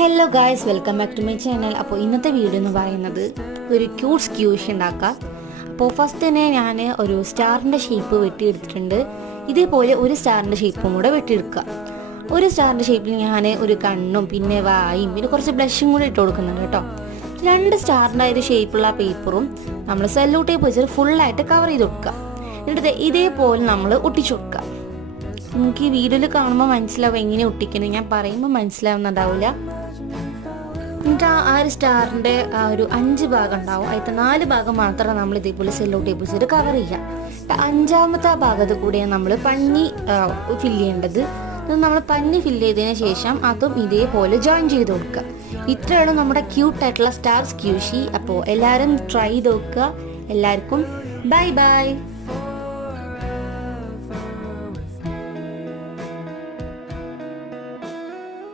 Hello guys, welcome back to my channel. അപ്പോൾ ഇന്നത്തെ video എന്ന് പറയുന്നത് ഒരു ക്യൂട്ട് സ്ക്യൂഷ് ഉണ്ടാക്കാം. അപ്പോൾ ഫസ്റ്റ് തന്നെ ഞാൻ ഒരു സ്റ്റാറിൻ്റെ ഷേപ്പ് വെട്ടിയെടുത്തിട്ടുണ്ട്. ഇതേപോലെ ഒരു സ്റ്റാറിൻ്റെ ഷേപ്പും കൂടെ വെട്ടിയെടുക്കുക. ഒരു സ്റ്റാറിൻ്റെ ഷേപ്പിൽ ഞാൻ ഒരു കണ്ണും പിന്നെ വായും പിന്നെ കുറച്ച് ബ്ലഷും കൂടെ ഇട്ട് കൊടുക്കുന്നുണ്ട് കേട്ടോ. 2 സ്റ്റാറിൻ്റെ ഒരു ഷേപ്പുള്ള പേപ്പറും നമ്മൾ സെല്ലോ ടേപ്പ് വെച്ചിട്ട് ഫുള്ളായിട്ട് കവർ ചെയ്ത് കൊടുക്കുക. എന്നിട്ട് ഇതേപോലെ നമ്മൾ ഒട്ടിച്ചു കൊടുക്കുക. നിങ്ങൾക്ക് ഈ വീഡിയോയിൽ കാണുമ്പോൾ മനസ്സിലാവും എങ്ങനെ ഒട്ടിക്കുന്നത്, ഞാൻ പറയുമ്പോൾ മനസ്സിലാവുന്നുണ്ടാവില്ല. എന്നിട്ട് ആ ഒരു സ്റ്റാറിൻ്റെ ആ ഒരു 5 ഭാഗം ഉണ്ടാവും. അതിൽ 4 ഭാഗം മാത്രം നമ്മൾ ഇതേപോലെ സെല്ലോ ടേപ്പ് വെച്ചിട്ട് കവർ ചെയ്യാം. 5ാമത്തെ ഭാഗത്ത് കൂടെയാണ് നമ്മൾ പഞ്ഞി ഫില്ല് ചെയ്യേണ്ടത്. നമ്മൾ പഞ്ഞി ഫില്ല് ചെയ്തതിന് ശേഷം അതും ഇതേപോലെ ജോയിൻ ചെയ്ത് കൊടുക്കുക. ഇത്രയാണ് നമ്മുടെ ക്യൂട്ടായിട്ടുള്ള സ്റ്റാർ സ്ക്യൂഷി. അപ്പോൾ എല്ലാവരും ട്രൈ ചെയ്ത് നോക്കുക. എല്ലാവർക്കും ബൈ ബൈ.